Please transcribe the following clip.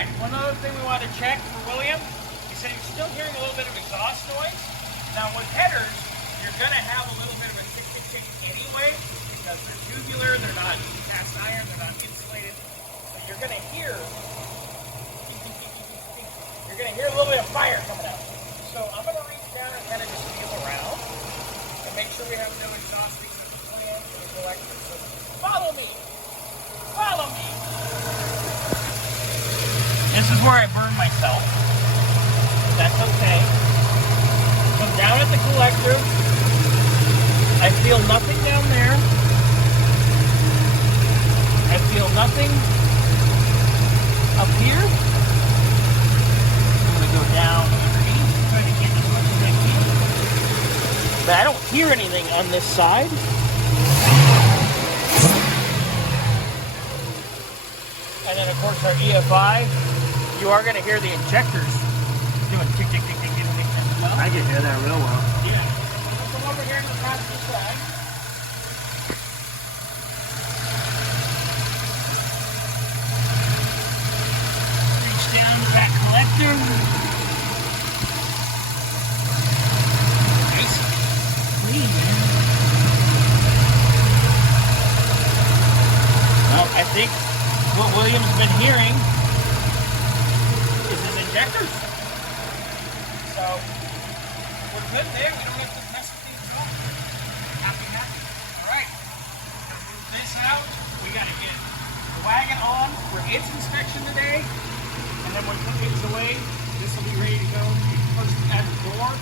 right, one other thing we want to check for William, he said he's still hearing a little bit of exhaust noise. Now with headers, you're going to have a little bit of a tick anyway, because they're tubular, they're not cast iron, they're not insulated. So you're going to hear a little bit of fire coming out. So I'm going to reach down and kind of just feel around and make sure we have no exhaust leaks at the plant or the collector. So follow me. Follow me. This is where I burn myself. That's okay. Come down at the collector. I feel nothing down there. I feel nothing up here. I'm going to go down underneath, try to get as much as I can. But I don't hear anything on this side. And then of course our EFI, you are going to hear the injectors doing tick, tick, tick, tick, tick, tick as well. I can hear that real well. Yeah. We'll come over here to the passenger side. Reach down to that collector. Nice and clean, man. Well, I think what William's been hearing is his injectors. So we're good there. We don't have to mess with these up. Happy. All right. Gonna move this out. We gotta get the wagon on for its inspection today, and then when it gets away, this will be ready to go. First at the door.